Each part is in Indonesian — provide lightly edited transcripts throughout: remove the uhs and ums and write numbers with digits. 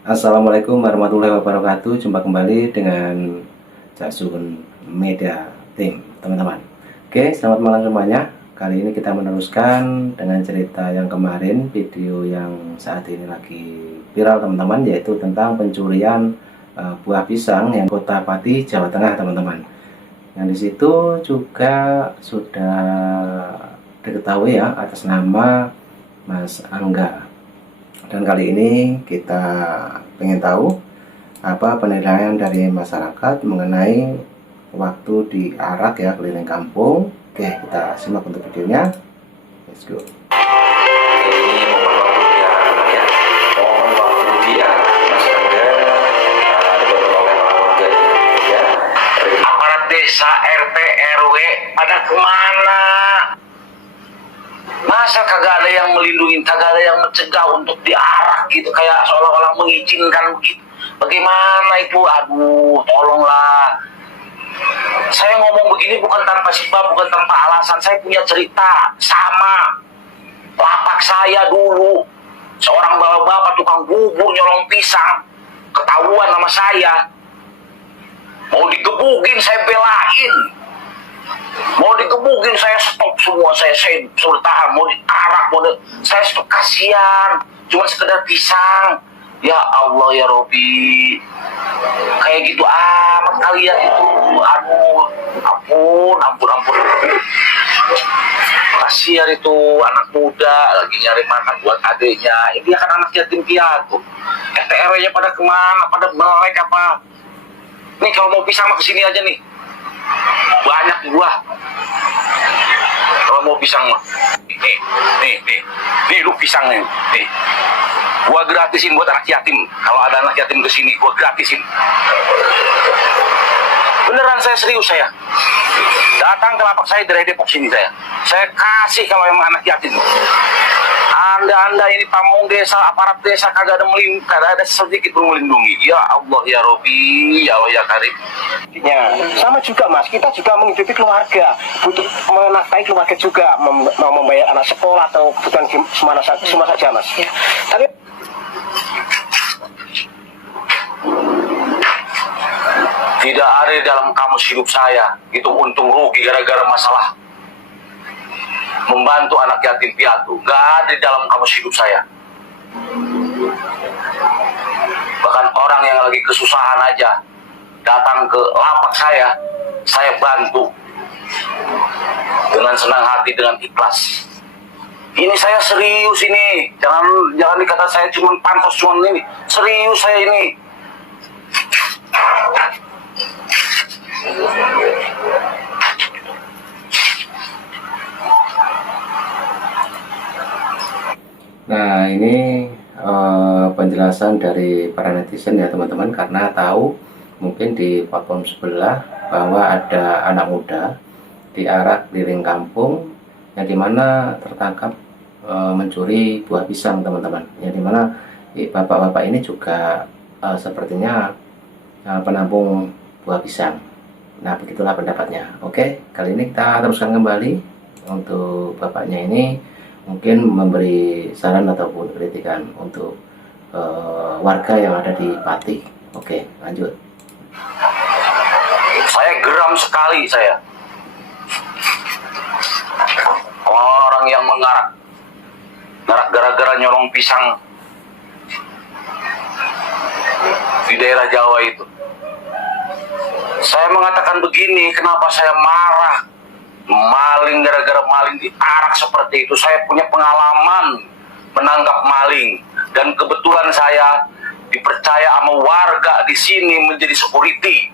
Assalamualaikum warahmatullahi wabarakatuh. Jumpa kembali dengan Cak Sun Media Team, teman-teman. Oke, selamat malam semuanya. Kali ini kita meneruskan dengan cerita yang kemarin, video yang saat ini lagi viral, teman-teman, yaitu tentang pencurian buah pisang yang Kota Pati, Jawa Tengah, teman-teman. Yang di situ juga sudah diketahui ya atas nama Mas Angga. Dan kali ini kita ingin tahu apa penilaian dari masyarakat mengenai waktu diarak ya keliling kampung. Oke, kita simak untuk videonya. Let's go. Aparat desa, RT, RW pada kemana? Masa kagak ada yang melindungi, kagak ada yang mencegah untuk diarak gitu, kayak seolah-olah mengizinkan begitu. Bagaimana itu? Aduh, tolonglah. Saya ngomong begini bukan tanpa sebab, bukan tanpa alasan. Saya punya cerita sama lapak saya dulu. Seorang bapak-bapak tukang bubur nyolong pisang, ketahuan sama saya. Mau digebukin saya belain, mau digebukin saya stop semua, saya suruh tahan, mau diarak, saya stop, kasihan, cuma sekedar pisang. Ya Allah ya Robi, kayak gitu amat kalian itu. Aduh, ampun. Kasihan itu anak muda lagi nyari makan buat adiknya. Dia kan anak yatim piatu. RT-RW-nya pada kemana? Pada melek apa? Nih kalau mau pisang mah kesini aja nih, banyak buah. Kalau mau pisang mah, nih lu pisang nih, gua gratisin buat anak yatim. Kalau ada anak yatim kesini, gua gratisin. Beneran, saya serius saya. Datang ke lapak saya dari Depok sini saya kasih kalau emang anak yatim. Anda ini pamong desa, aparat desa kagak ada sedikit pun melindungi. Ya Allah ya Robi, ya Allah ya Karim. Ya, sama juga Mas, kita juga menghidupi keluarga, butuh menafkahi keluarga juga, mau membayar anak sekolah atau kebutuhan semua saja Mas. Ya. Tapi tidak ada di dalam kamus hidup saya itu untung rugi gara-gara masalah membantu anak yatim piatu. Gak ada di dalam kamus hidup saya. Bahkan orang yang lagi kesusahan aja datang ke lapak saya bantu dengan senang hati, dengan ikhlas. Ini saya serius ini, jangan dikata saya cuma pantos, cuma ini serius saya ini. Nah, ini penjelasan dari para netizen ya teman-teman, karena tahu mungkin di platform sebelah bahwa ada anak muda diarak keliling kampung yang dimana tertangkap mencuri buah pisang, teman-teman, yang dimana bapak-bapak ini juga sepertinya penampung buah pisang. Nah, begitulah pendapatnya. Oke, kali ini kita teruskan kembali untuk bapaknya ini, mungkin memberi saran ataupun kritikan untuk warga yang ada di Pati. Oke, lanjut. Saya geram sekali saya. Orang yang mengarak gara-gara nyolong pisang di daerah Jawa itu. Saya mengatakan begini, kenapa saya marah? Maling, gara-gara maling diarak seperti itu. Saya punya pengalaman menangkap maling, dan kebetulan saya dipercaya sama warga di sini menjadi security.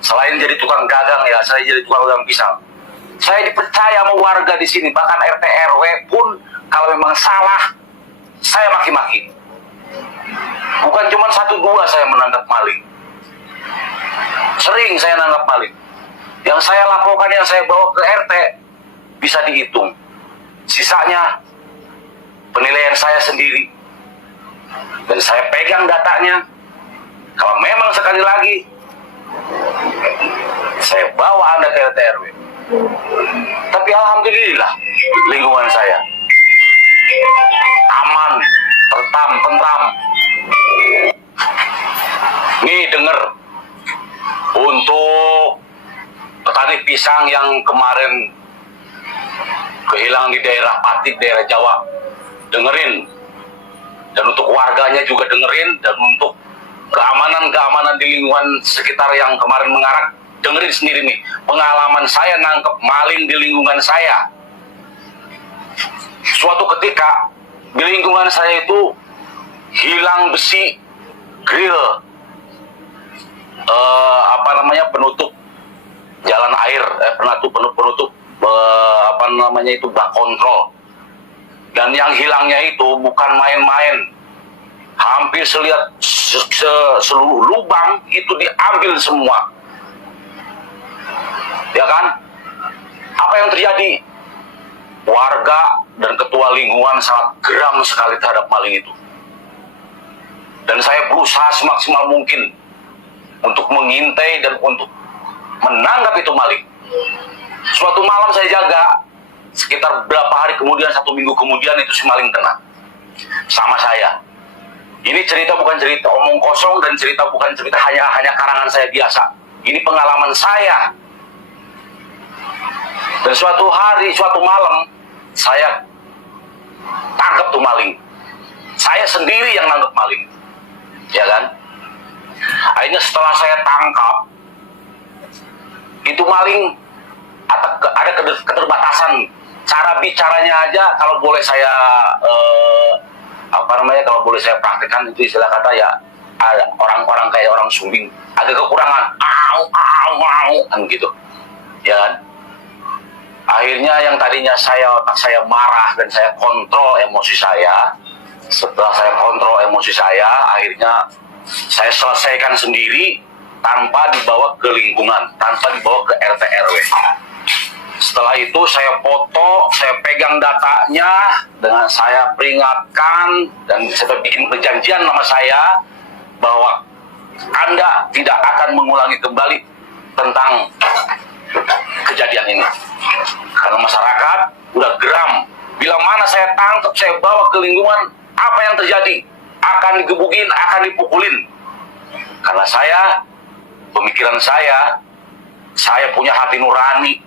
Selain jadi tukang dagang ya, saya jadi tukang dagang pisang. Saya dipercaya sama warga di sini, bahkan RT RW pun kalau memang salah saya maki-maki. Bukan cuma 1-2 saya menangkap maling. Sering saya nangkap maling. Yang saya laporkan, yang saya bawa ke RT bisa dihitung. Sisanya penilaian saya sendiri. Dan saya pegang datanya. Kalau memang sekali lagi saya bawa Anda ke RT RW. Tapi alhamdulillah lingkungan saya aman, tentram. dengar untuk petani pisang yang kemarin kehilangan di daerah Pati, daerah Jawa, dengerin. Dan untuk warganya juga dengerin, dan untuk keamanan di lingkungan sekitar yang kemarin mengarak, dengerin sendiri nih. Pengalaman saya nangkep maling di lingkungan saya. Suatu ketika di lingkungan saya itu hilang besi grill, penutup jalan air, penutup bak kontrol. Dan yang hilangnya itu bukan main-main, hampir seluruh lubang itu diambil semua, ya kan? Apa yang terjadi? Warga dan ketua lingkungan sangat geram sekali terhadap maling itu. Dan saya berusaha semaksimal mungkin untuk mengintai dan untuk menangkap itu maling. Suatu malam saya jaga, sekitar berapa hari kemudian, 1 minggu kemudian, itu si maling kena sama saya. Ini cerita bukan cerita omong kosong, dan cerita bukan cerita hanya karangan saya biasa. Ini pengalaman saya. Dan suatu hari, suatu malam, saya tangkap tuh maling. Saya sendiri yang nangkep maling, ya kan? Akhirnya setelah saya tangkap, itu maling ada keterbatasan. Cara bicaranya aja, kalau boleh saya kalau boleh saya praktekkan, itu istilah kata ya, ada orang-orang kayak orang sumbing, agak kekurangan, kan gitu, ya kan? Akhirnya yang tadinya otak saya marah dan saya kontrol emosi saya, setelah saya kontrol emosi saya, akhirnya saya selesaikan sendiri tanpa dibawa ke lingkungan, tanpa dibawa ke RT RW. Setelah itu saya foto, saya pegang datanya, dengan saya peringatkan dan saya bikin perjanjian nama saya bahwa Anda tidak akan mengulangi kembali tentang kejadian ini. Karena masyarakat udah geram. Bila mana saya tangkap, saya bawa ke lingkungan, apa yang terjadi? Akan digebukin, akan dipukulin. Karena pemikiran saya punya hati nurani.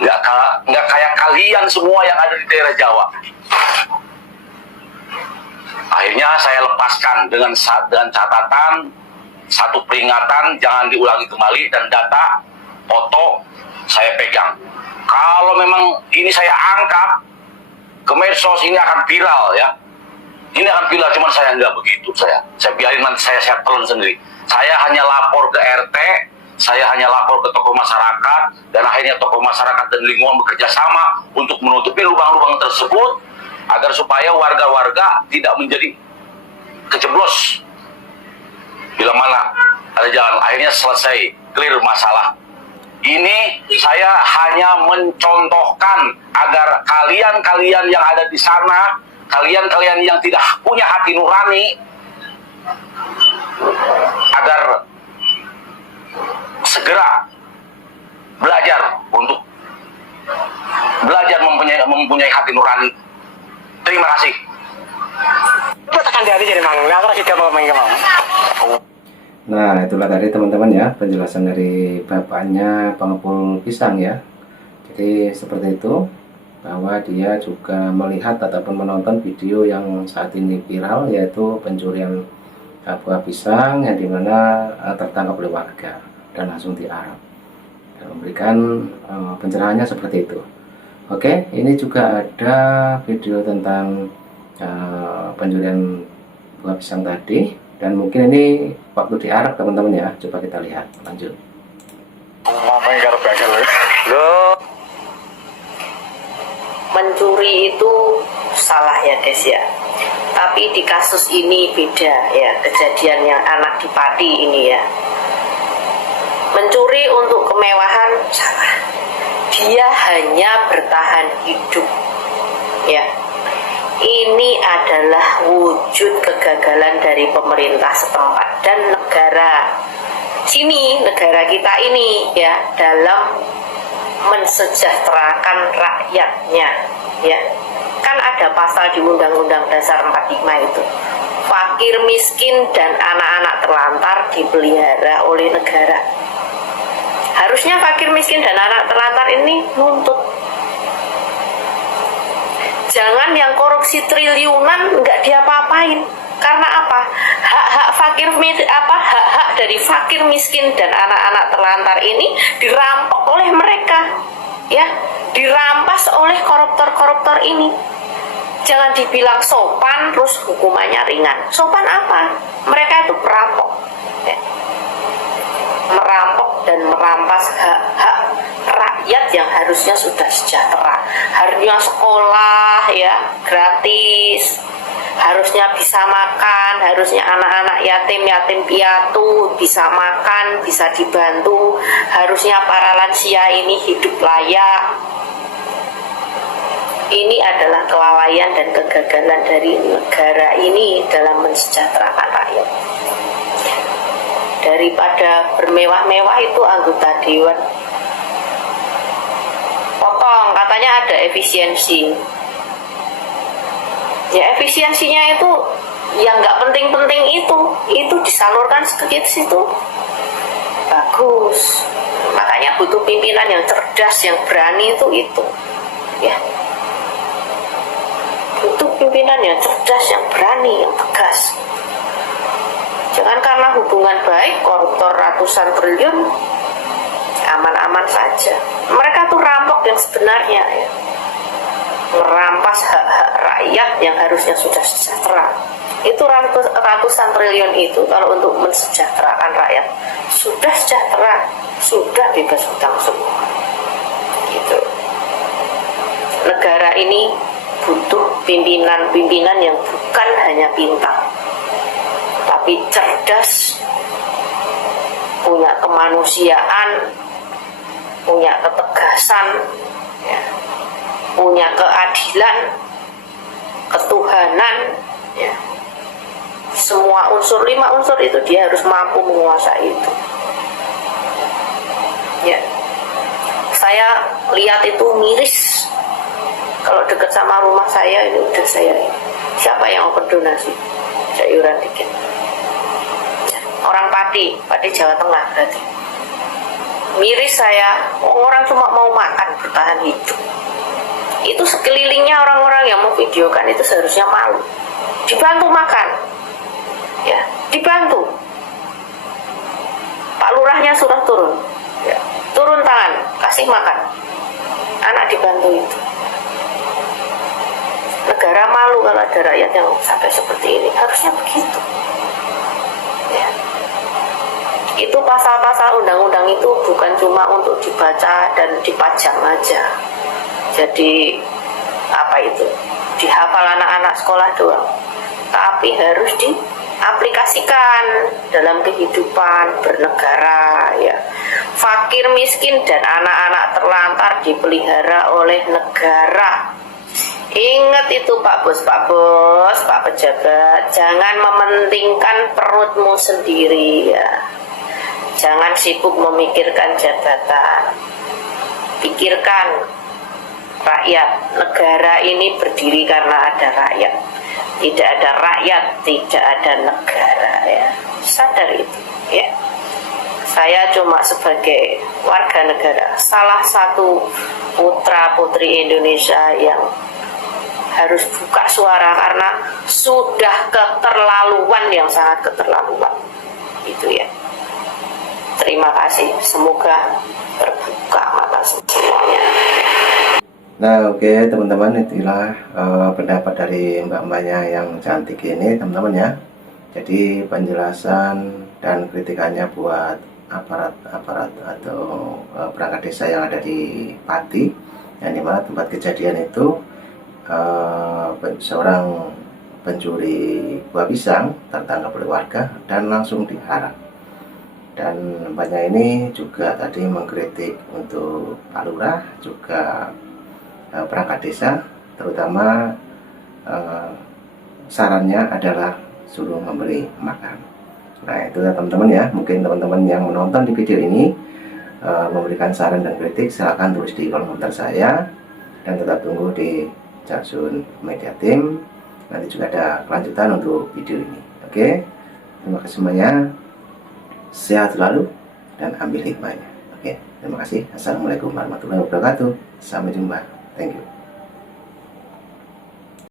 Nggak kayak kalian semua yang ada di daerah Jawa. Akhirnya saya lepaskan dengan catatan, satu peringatan, jangan diulangi kembali, dan data, foto, saya pegang. Kalau memang ini saya angkat ke medsos, ini akan viral ya. Ini akan viral, cuman saya nggak begitu. Saya biarin, nanti saya telan sendiri. Saya hanya lapor ke RT, saya hanya lapor ke tokoh masyarakat, dan akhirnya tokoh masyarakat dan lingkungan bekerja sama untuk menutupi lubang-lubang tersebut, agar supaya warga-warga tidak menjadi kejeblos bila mana ada jalan. Akhirnya selesai, clear masalah. Ini saya hanya mencontohkan agar kalian-kalian yang ada di sana, kalian-kalian yang tidak punya hati nurani, agar segera belajar untuk mempunyai hati nurani. Terima kasih. Nah, itulah tadi teman-teman ya, penjelasan dari bapaknya pengepul pisang ya. Jadi seperti itu, bahwa dia juga melihat ataupun menonton video yang saat ini viral, yaitu pencurian buah pisang yang dimana tertangkap oleh warga dan langsung diarak, dan memberikan pencerahannya seperti itu. Oke, ini juga ada video tentang pencurian buah pisang tadi, dan mungkin ini waktu diarak teman-teman ya. Coba kita lihat, lanjut. Mencuri itu salah ya guys ya, tapi di kasus ini beda ya, kejadian yang anak di Pati ini ya. Mencuri untuk kemewahan salah, dia hanya bertahan hidup ya. Ini adalah wujud kegagalan dari pemerintah setempat dan negara sini, negara kita ini ya, dalam mensejahterakan rakyatnya ya. Kan ada pasal di Undang-Undang Dasar 45 itu, fakir miskin dan anak-anak terlantar dipelihara oleh negara. Harusnya fakir miskin dan anak terlantar ini nuntut. Jangan yang korupsi triliunan nggak diapa-apain. Karena apa? Hak-hak hak-hak dari fakir miskin dan anak-anak terlantar ini dirampok oleh mereka, ya, dirampas oleh koruptor-koruptor ini. Jangan dibilang sopan terus hukumannya ringan. Sopan apa? Mereka itu perampok, ya. Merampok dan merampas hak-hak rakyat yang harusnya sudah sejahtera. Harusnya sekolah, ya, gratis. Harusnya bisa makan, harusnya anak-anak yatim piatu bisa makan, bisa dibantu. Harusnya para lansia ini hidup layak. Ini adalah kelalaian dan kegagalan dari negara ini dalam mensejahterakan rakyat. Daripada bermewah-mewah itu anggota dewan potong, katanya ada efisiensi. Ya, efisiensinya itu yang nggak penting-penting itu disalurkan sedikit situ bagus. Makanya butuh pimpinan yang cerdas, yang berani itu ya, butuh pimpinan yang cerdas, yang berani, yang tegas. Jangan karena hubungan baik koruptor ratusan triliun aman-aman saja. Mereka tuh rampok yang sebenarnya, ya, merampas hak-hak rakyat yang harusnya sudah sejahtera. Itu ratusan triliun itu kalau untuk mensejahterakan rakyat sudah sejahtera, sudah bebas hutang semua. Gitu. Negara ini butuh pimpinan-pimpinan yang bukan hanya pintar, tapi cerdas, punya kemanusiaan, punya ketegasan, ya, punya keadilan, ketuhanan, ya. Semua unsur, 5 unsur itu dia harus mampu menguasai itu. Ya. Saya lihat itu miris. Kalau dekat sama rumah saya ini udah saya, siapa yang mau berdonasi? Sayuran dikit. Ya. Orang Pati Jawa Tengah berarti. Miris saya, orang cuma mau makan bertahan hidup. Itu sekelilingnya orang-orang yang mau videokan itu seharusnya malu. Dibantu makan, ya, dibantu. Pak Lurahnya sudah turun, ya, turun tangan, kasih makan. Anak dibantu itu. Negara malu kalau ada rakyat yang sampai seperti ini. Harusnya begitu. Ya. Itu pasal-pasal undang-undang itu bukan cuma untuk dibaca dan dipajang aja. Jadi apa itu? Dihafal anak-anak sekolah doang. Tapi harus diaplikasikan dalam kehidupan bernegara, ya. Fakir miskin dan anak-anak terlantar dipelihara oleh negara. Ingat itu Pak Bos, Pak Pejabat, jangan mementingkan perutmu sendiri, ya. Jangan sibuk memikirkan jabatan. Pikirkan rakyat. Negara ini berdiri karena ada rakyat. Tidak ada rakyat, tidak ada negara, ya. Sadar itu, ya. Saya cuma sebagai warga negara, salah satu putra putri Indonesia yang harus buka suara karena sudah keterlaluan, yang sangat keterlaluan. Itu, ya. Terima kasih, semoga terbuka mata semuanya. Nah, oke, teman-teman, itulah pendapat dari mbak-mbaknya yang cantik ini, teman-teman, ya. Jadi penjelasan dan kritikannya buat aparat atau perangkat desa yang ada di Pati, yang dimana tempat kejadian itu seorang pencuri buah pisang tertangkap oleh warga dan langsung diarak. Dan mbaknya ini juga tadi mengkritik untuk Pak Lurah, juga perangkat desa, terutama sarannya adalah suruh memberi makan. Nah, itu ya teman-teman, ya. Mungkin teman-teman yang menonton di video ini memberikan saran dan kritik, silahkan tulis di kolom komentar saya, dan tetap tunggu di Jaksun Media Team nanti juga ada kelanjutan untuk video ini. Oke, terima kasih semuanya, sehat selalu dan ambil hikmahnya. Oke, terima kasih. Assalamualaikum warahmatullahi wabarakatuh. Sampai jumpa. Thank you.